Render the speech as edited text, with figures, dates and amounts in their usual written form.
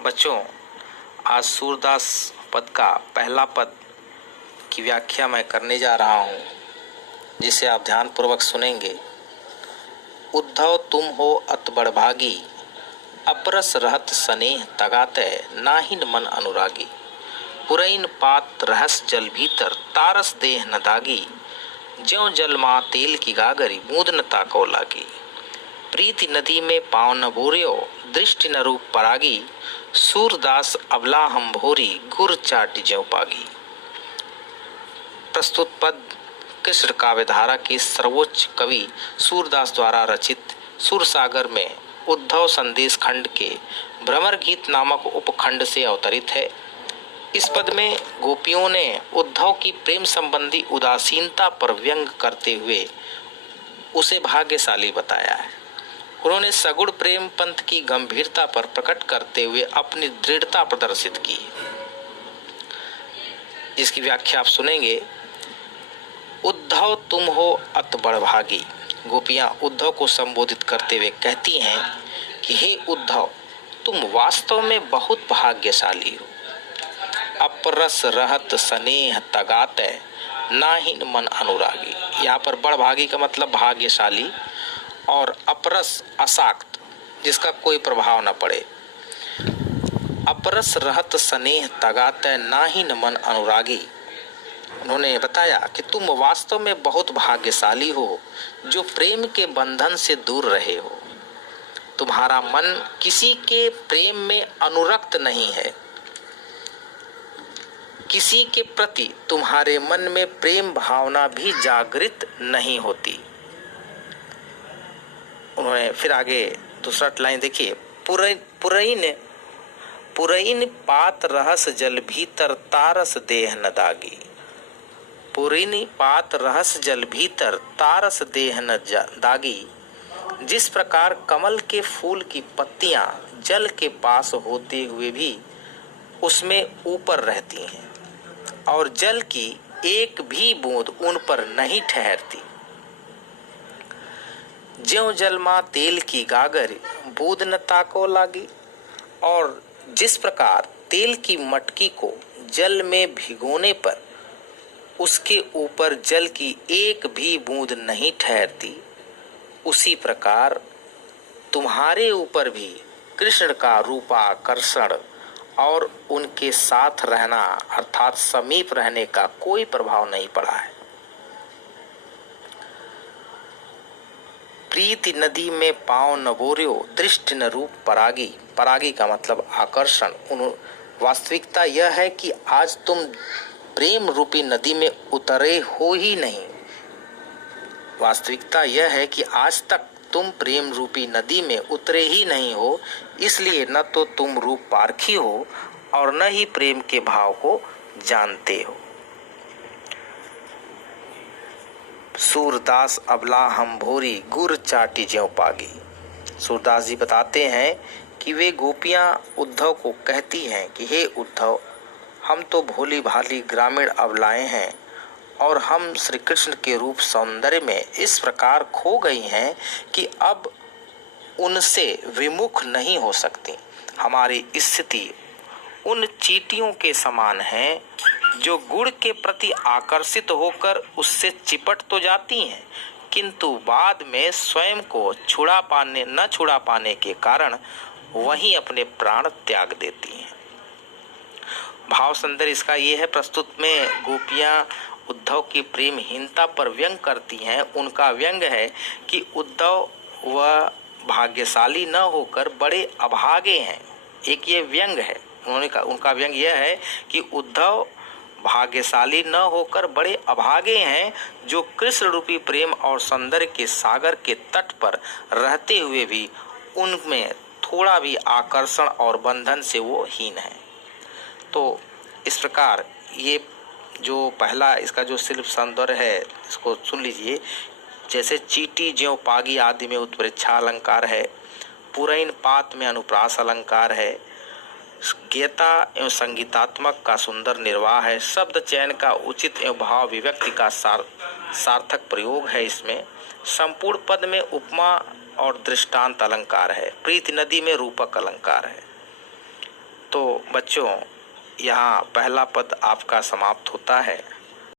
बच्चों, आज सूरदास पद का पहला पद की व्याख्या मैं करने जा रहा हूँ, जिसे आप ध्यान पूर्वक सुनेंगे। उद्धव तुम हो अत बड़भागी, अपरस रहत स्नेह तगाते, नाहिन मन अनुरागी। पुरैन पात रहस जल भीतर, तारस देह न दागी। ज्यों जल माँ तेल की गागरी, बूंद न ताको लागी। प्रीति नदी में पाँव न बोरियो, दृष्टि न रूप परागी। सूरदास अबला हम भोरी, गुर चाटि ज्यों पागी। प्रस्तुत पद कृष्ण काव्यधारा के सर्वोच्च कवि सूरदास द्वारा रचित सूरसागर में उद्धव संदेश खंड के भ्रमर गीत नामक उपखंड से अवतरित है। इस पद में गोपियों ने उद्धव की प्रेम संबंधी उदासीनता पर व्यंग करते हुए उसे भाग्यशाली बताया है। उन्होंने सगुण प्रेम पंथ की गंभीरता पर प्रकट करते हुए अपनी दृढ़ता प्रदर्शित की, जिसकी व्याख्या आप सुनेंगे। उद्धव तुम हो अत बड़भागी। गोपियां उद्धव को संबोधित करते हुए कहती हैं कि हे उद्धव, तुम वास्तव में बहुत भाग्यशाली हो। अपरस रहत स्नेह तगाते, नाहिन मन अनुरागी। यहाँ पर बड़भागी का मतलब भाग्यशाली, और अपरस असाक्त, जिसका कोई प्रभाव न पड़े। अपरस रहत स्नेह तगाते, नाहिन मन अनुरागी। उन्होंने बताया कि तुम वास्तव में बहुत भाग्यशाली हो, जो प्रेम के बंधन से दूर रहे हो। तुम्हारा मन किसी के प्रेम में अनुरक्त नहीं है। किसी के प्रति तुम्हारे मन में प्रेम भावना भी जागृत नहीं होती। उन्होंने फिर आगे दूसरा लाइन देखिए। पुरैन पात रहस जल भीतर, तारस देह न दागी। पुरैन पात रहस जल भीतर, तारस देह न दागी। जिस प्रकार कमल के फूल की पत्तियां जल के पास होते हुए भी उसमें ऊपर रहती हैं और जल की एक भी बूंद उन पर नहीं ठहरती। ज्यों जल माँ तेल की गागर, बूंद न ताको लागी। और जिस प्रकार तेल की मटकी को जल में भिगोने पर उसके ऊपर जल की एक भी बूंद नहीं ठहरती, उसी प्रकार तुम्हारे ऊपर भी कृष्ण का रूपाकर्षण और उनके साथ रहना अर्थात समीप रहने का कोई प्रभाव नहीं पड़ा है। प्रीति नदी में पाँव न बोरियो, दृष्टि न रूप परागी। परागी का मतलब आकर्षण। वास्तविकता यह है कि आज तुम प्रेम रूपी नदी में उतरे हो ही नहीं। वास्तविकता यह है कि आज तक तुम प्रेम रूपी नदी में उतरे ही नहीं हो, इसलिए न तो तुम रूप पारखी हो और न ही प्रेम के भाव को जानते हो। सूरदास अबला हम भोरी, गुर चाटी ज्यों पागी। सूरदास जी बताते हैं कि वे गोपियां उद्धव को कहती हैं कि हे उद्धव, हम तो भोली भाली ग्रामीण अबलाएं हैं और हम श्री कृष्ण के रूप सौंदर्य में इस प्रकार खो गई हैं कि अब उनसे विमुख नहीं हो सकती। हमारी स्थिति उन चींटियों के समान है जो गुड़ के प्रति आकर्षित होकर उससे चिपट तो जाती हैं, किंतु बाद में स्वयं को छुड़ा पाने के कारण वहीं अपने प्राण त्याग देती हैं। भाव सौंदर्य इसका ये है। प्रस्तुत में गोपियां उद्धव की प्रेमहीनता पर व्यंग करती हैं। उनका व्यंग है कि उद्धव वह भाग्यशाली न होकर बड़े अभागे हैं। एक ये व्यंग है। उनका व्यंग यह है कि उद्धव भाग्यशाली न होकर बड़े अभागे हैं, जो कृष्ण रूपी प्रेम और सौंदर्य के सागर के तट पर रहते हुए भी उनमें थोड़ा भी आकर्षण और बंधन से वो हीन है। तो इस प्रकार ये जो पहला इसका जो शिल्प सौंदर्य है, इसको सुन लीजिए। जैसे चीटी ज्यों पागी आदि में उत्प्रेक्षा अलंकार है, पुरैन पात में अनुप्रास अलंकार है, गीता एवं संगीतात्मक का सुंदर निर्वाह है, शब्द चयन का उचित एवं भाव विव्यक्ति का सार्थक प्रयोग है। इसमें संपूर्ण पद में उपमा और दृष्टांत अलंकार है, प्रीति नदी में रूपक अलंकार है। तो बच्चों यहाँ पहला पद आपका समाप्त होता है।